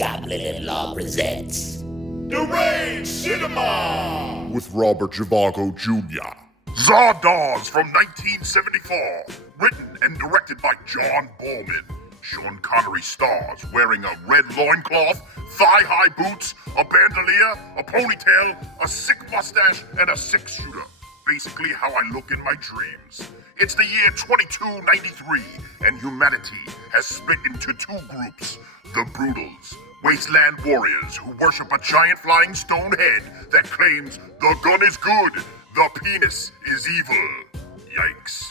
Goblin-In-Law presents Deranged Cinema! With Robert Zhivago Jr. Zardoz from 1974, written and directed by John Boorman. Sean Connery stars wearing a red loincloth, thigh-high boots, a bandolier, a ponytail, a sick mustache, and a six-shooter. Basically how I look in my dreams. It's the year 2293, and humanity has split into two groups. The Brutals, wasteland warriors who worship a giant flying stone head that claims the gun is good, the penis is evil. Yikes.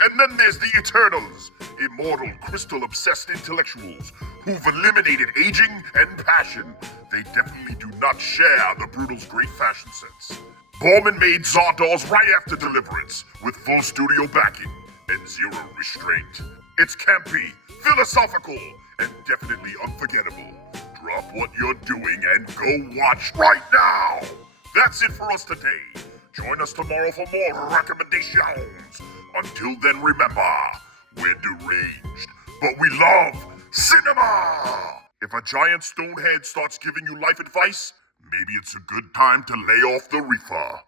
And then there's the Eternals, immortal, crystal-obsessed intellectuals who've eliminated aging and passion. They definitely do not share the Brutals' great fashion sense. Boorman made Zardoz right after Deliverance, with full studio backing and zero restraint. It's campy, philosophical, and definitely unforgettable. Drop what you're doing and go watch right now! That's it for us today. Join us tomorrow for more recommendations. Until then, remember, we're deranged, but we love cinema! If a giant stone head starts giving you life advice, maybe it's a good time to lay off the reefer.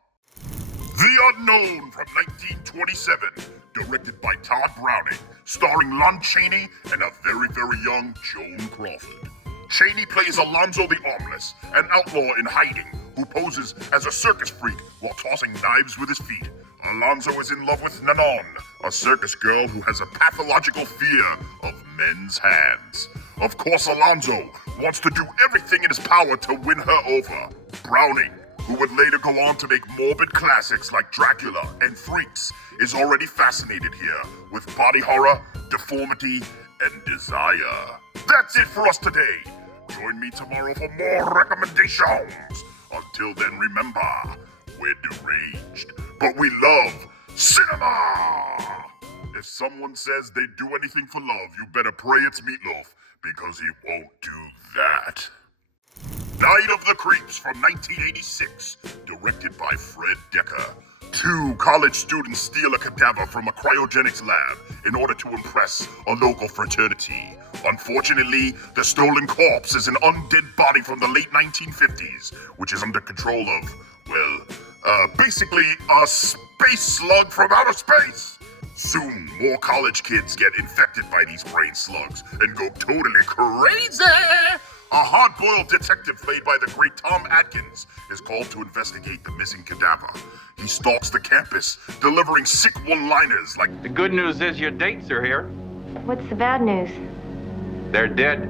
The Unknown from 1927, directed by Todd Browning, starring Lon Chaney and a very, very young Joan Crawford. Chaney plays Alonzo the Armless, an outlaw in hiding who poses as a circus freak while tossing knives with his feet. Alonzo is in love with Nanon, a circus girl who has a pathological fear of men's hands. Of course, Alonzo wants to do everything in his power to win her over. Browning, who would later go on to make morbid classics like Dracula and Freaks, is already fascinated here with body horror, deformity, and desire. That's it for us today. Join me tomorrow for more recommendations. Until then, remember, we're deranged, but we love cinema! If someone says they'd do anything for love, you better pray it's Meatloaf, because he won't do that. Night of the Creeps from 1986, directed by Fred Decker. Two college students steal a cadaver from a cryogenics lab in order to impress a local fraternity. Unfortunately, the stolen corpse is an undead body from the late 1950s, which is under control of, basically a space slug from outer space. Soon, more college kids get infected by these brain slugs and go totally crazy. A hard-boiled detective played by the great Tom Atkins is called to investigate the missing cadaver. He stalks the campus, delivering sick one-liners like, "The good news is your dates are here. What's the bad news? They're dead."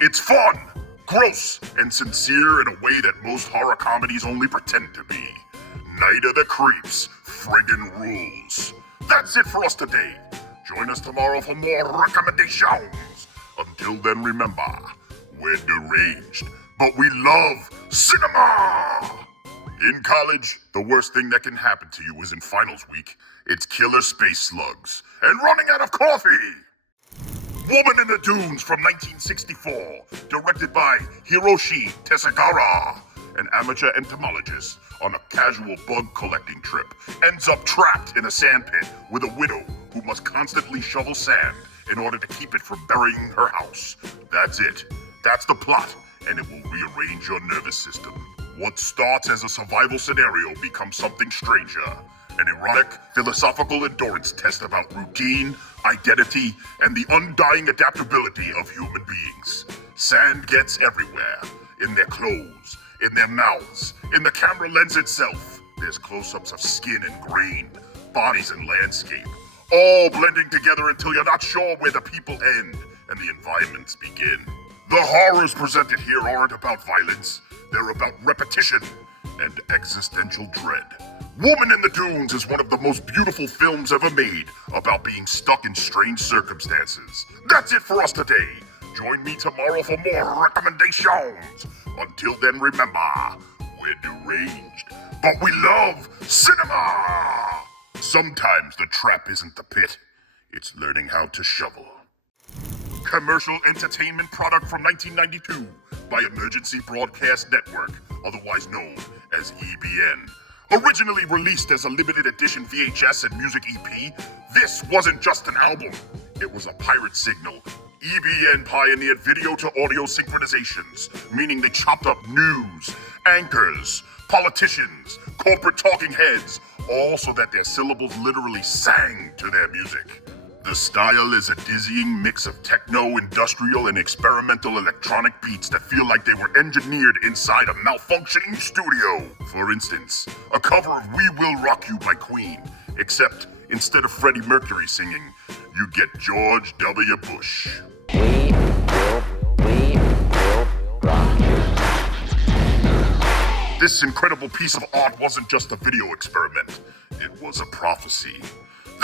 It's fun, gross, and sincere in a way that most horror comedies only pretend to be. Night of the Creeps friggin' rules. That's it for us today. Join us tomorrow for more recommendations. Until then, remember, we're deranged, but we love cinema! In college, the worst thing that can happen to you is in finals week. It's killer space slugs and running out of coffee! Woman in the Dunes from 1964, directed by Hiroshi Tesagara. An amateur entomologist on a casual bug collecting trip ends up trapped in a sandpit with a widow who must constantly shovel sand in order to keep it from burying her house. That's it. That's the plot, and it will rearrange your nervous system. What starts as a survival scenario becomes something stranger. An erotic, philosophical endurance test about routine, identity, and the undying adaptability of human beings. Sand gets everywhere. In their clothes, in their mouths, in the camera lens itself. There's close-ups of skin and grain, bodies and landscape, all blending together until you're not sure where the people end and the environments begin. The horrors presented here aren't about violence, they're about repetition and existential dread. Woman in the Dunes is one of the most beautiful films ever made about being stuck in strange circumstances. That's it for us today. Join me tomorrow for more recommendations. Until then, remember, we're deranged, but we love cinema! Sometimes the trap isn't the pit, it's learning how to shovel. Commercial entertainment product from 1992 by Emergency Broadcast Network, otherwise known as EBN. Originally released as a limited edition VHS and music EP, this wasn't just an album. It was a pirate signal EBN pioneered video to audio synchronizations, meaning they chopped up news, anchors, politicians, corporate talking heads, all so that their syllables literally sang to their music. The style is a dizzying mix of techno, industrial, and experimental electronic beats that feel like they were engineered inside a malfunctioning studio. For instance, a cover of We Will Rock You by Queen, except instead of Freddie Mercury singing, you get George W. Bush. We will rock you. This incredible piece of art wasn't just a video experiment, it was a prophecy.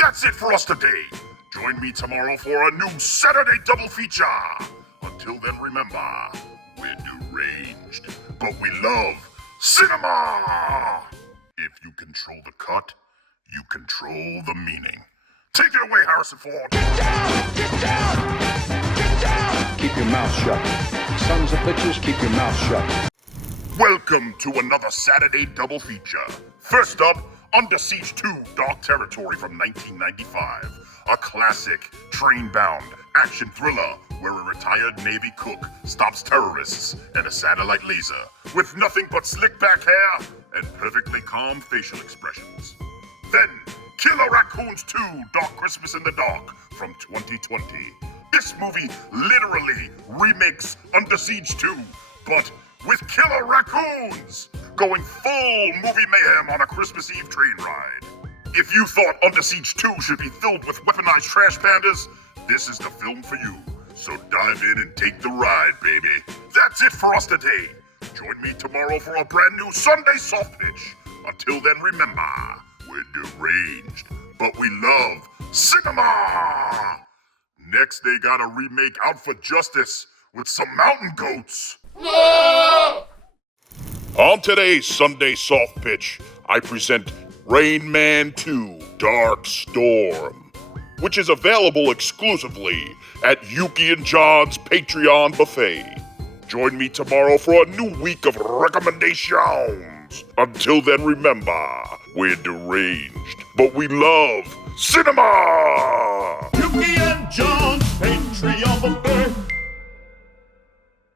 That's it for us today. Join me tomorrow for a new Saturday double feature. Until then, remember, we're deranged, but we love cinema! If you control the cut, you control the meaning. Take it away, Harrison Ford! Get down! Get down! Get down! Keep your mouth shut. Sons of bitches, keep your mouth shut. Welcome to another Saturday double feature. First up, Under Siege 2 Dark Territory from 1995. A classic, train-bound action thriller where a retired Navy cook stops terrorists and a satellite laser with nothing but slick-back hair and perfectly calm facial expressions. Then, Killer Raccoons 2 Dark Christmas in the Dark from 2020. This movie literally remakes Under Siege 2, but with killer raccoons, going full movie mayhem on a Christmas Eve train ride. If you thought Under Siege 2 should be filled with weaponized trash pandas, this is the film for you. So dive in and take the ride, baby. That's it for us today. Join me tomorrow for a brand new Sunday soft pitch. Until then, remember, we're deranged, but we love cinema! Next, they got a remake Out for Justice with some mountain goats. On today's Sunday soft pitch, I present Rain Man 2 Dark Storm, which is available exclusively at Yuki and John's Patreon buffet. Join me tomorrow for a new week of recommendations. Until then, remember, we're deranged, but we love cinema! Yuki